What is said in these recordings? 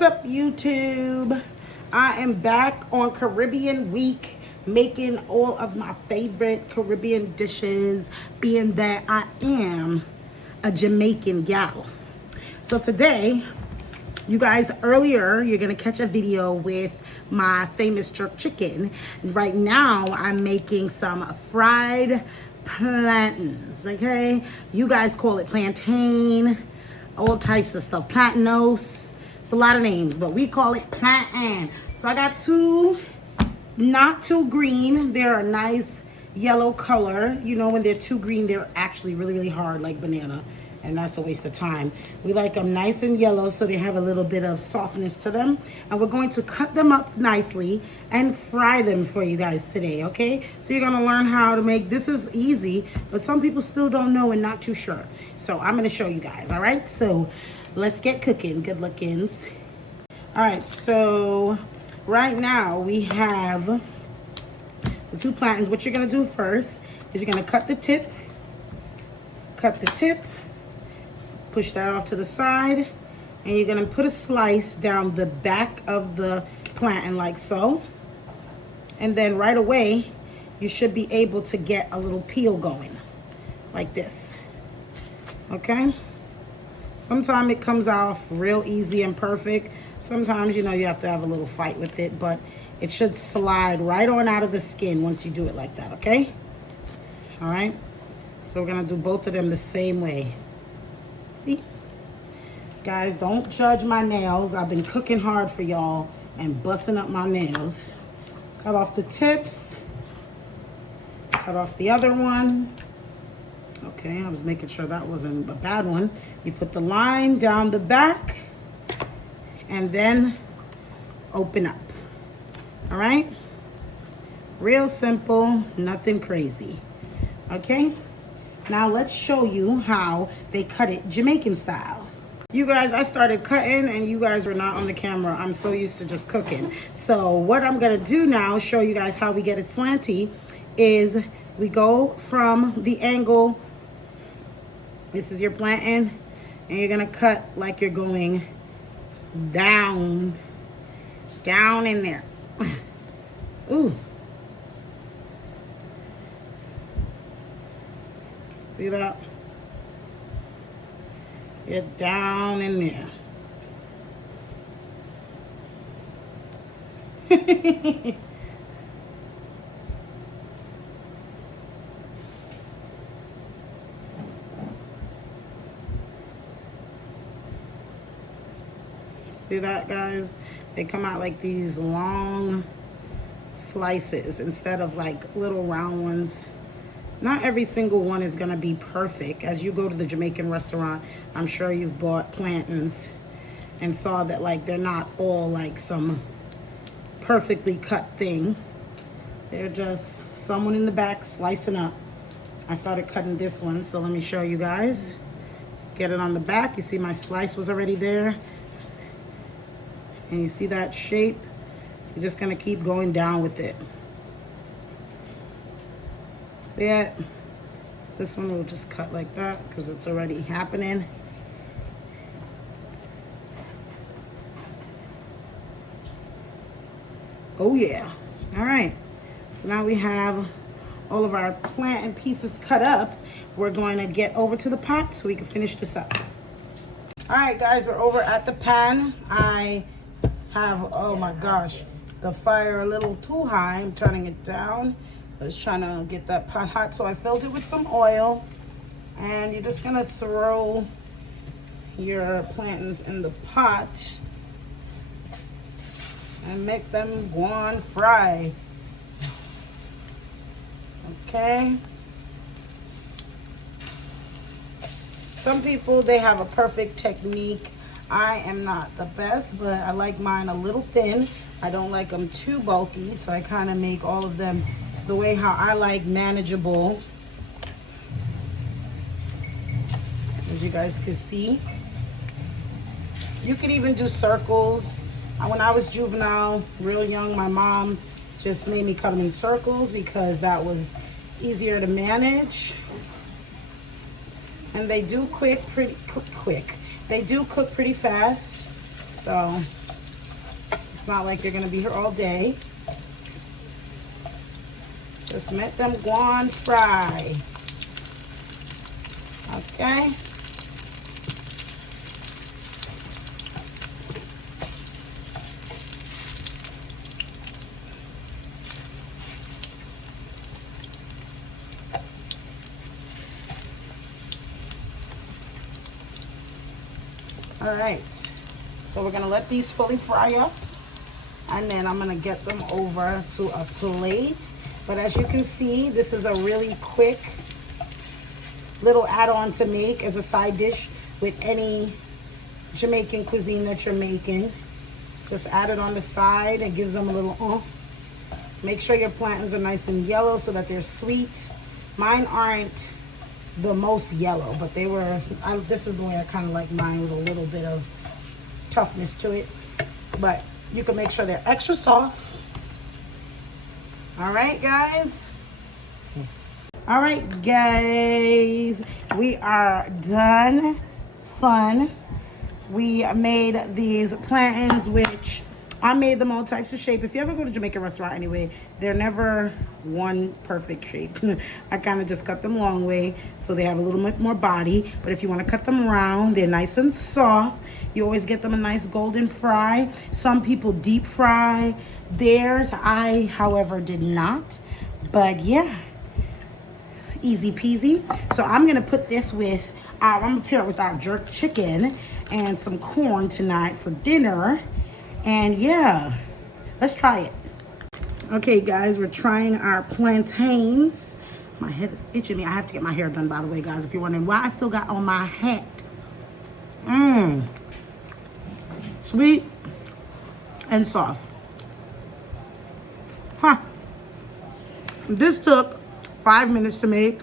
What's up, YouTube? I am back on Caribbean week, making all of my favorite Caribbean dishes, being that I am a Jamaican gal. So today, you guys, earlier, you're gonna catch a video with my famous jerk chicken. Right now, I'm making some fried plantains, okay? You guys call it plantain, all types of stuff, plantains. It's a lot of names, but we call it plantain. So I got two, not too green. They're a nice yellow color. You know, when they're too green, they're actually really, really hard, like banana. And that's a waste of time. We like them nice and yellow so they have a little bit of softness to them. And we're going to cut them up nicely and fry them for you guys today, okay? So you're gonna learn how to make, this is easy, but some people still don't know and not too sure. So I'm gonna show you guys, all right? So let's get cooking, good lookins. All right, so right now we have the two plantains. What you're gonna do first is you're gonna cut the tip, push that off to the side, and you're gonna put a slice down the back of the plantain like so. And then right away, you should be able to get a little peel going, like this, okay? Sometimes it comes off real easy and perfect. Sometimes, you know, you have to have a little fight with it, but it should slide right on out of the skin once you do it like that, okay? All right, so we're gonna do both of them the same way. See? Guys, don't judge my nails. I've been cooking hard for y'all and busting up my nails. Cut off the tips. Cut off the other one. Okay, I was making sure that wasn't a bad one. You put the line down the back and then open up. All right? Real simple, nothing crazy. Okay? Now let's show you how they cut it Jamaican style. You guys, I started cutting and you guys were not on the camera. I'm so used to just cooking. So what I'm gonna do now, show you guys how we get it slanty, is we go from the angle. This is your plantain, and you're gonna cut like you're going down in there. Ooh. See that? Get down in there. See that, guys? They come out like these long slices instead of like little round ones. Not every single one is gonna be perfect. As you go to the Jamaican restaurant, I'm sure you've bought plantains and saw that like they're not all like some perfectly cut thing. They're just someone in the back slicing up. I started cutting this one, so let me show you guys. Get it on the back. You see my slice was already there. And you see that shape? You're just gonna keep going down with it. See it? This one will just cut like that because it's already happening. Oh yeah. All right. So now we have all of our plantain pieces cut up. We're going to get over to the pot so we can finish this up. All right, guys, we're over at the pan. I have, oh my gosh, the fire a little too high. I'm turning it down. I was trying to get that pot hot, so I filled it with some oil. And you're just gonna throw your plantains in the pot and make them go on fry. Okay? Some people, they have a perfect technique. I am not the best, but I like mine a little thin. I don't like them too bulky, so I kind of make all of them the way how I like, manageable. As you guys can see. You could even do circles. When I was juvenile, real young, my mom just made me cut them in circles because that was easier to manage. And they do cook pretty fast. So It's not like you're gonna be here all day. Just let them go on fry. Okay. All right, so we're gonna let these fully fry up, and then I'm gonna get them over to a plate. But as you can see, this is a really quick little add-on to make as a side dish with any Jamaican cuisine that you're making. Just add it on the side. It gives them a little Make sure your plantains are nice and yellow so that they're sweet. Mine aren't the most yellow, but they were, this is the way I kind of like mine, with a little bit of toughness to it. But you can make sure they're extra soft. All right, guys. All right, guys. We are done, son. We made these plantains, which I made them all types of shape. If you ever go to Jamaican restaurant anyway, they're never one perfect shape. I kind of just cut them long way so they have a little bit more body. But if you want to cut them round, they're nice and soft. You always get them a nice golden fry. Some people deep fry theirs. I, however, did not. But yeah, easy peasy. So I'm going to put this with, I'm going to pair it with our jerk chicken and some corn tonight for dinner. And yeah, let's try it. Okay, guys, we're trying our plantains. My head is itching me. I have to get my hair done, by the way, guys, if you're wondering why I still got on my hat. Sweet and soft. Huh. This took 5 minutes to make.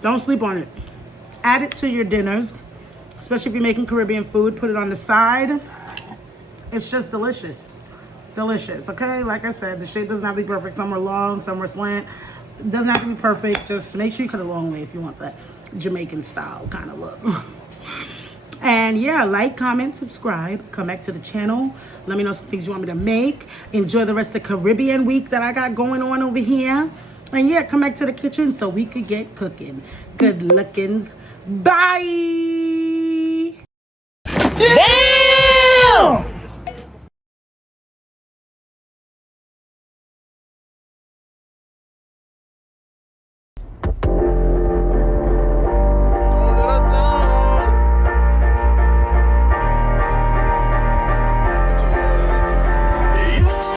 Don't sleep on it. Add it to your dinners, especially if you're making Caribbean food. Put it on the side. It's just delicious. Delicious, okay? Like I said, the shape doesn't have to be perfect. Some are long, some are slant. It doesn't have to be perfect. Just make sure you cut it a long way if you want that Jamaican style kind of look. And yeah, like, comment, subscribe. Come back to the channel. Let me know some things you want me to make. Enjoy the rest of Caribbean week that I got going on over here. And yeah, come back to the kitchen so we could get cooking. Good lookings. Bye.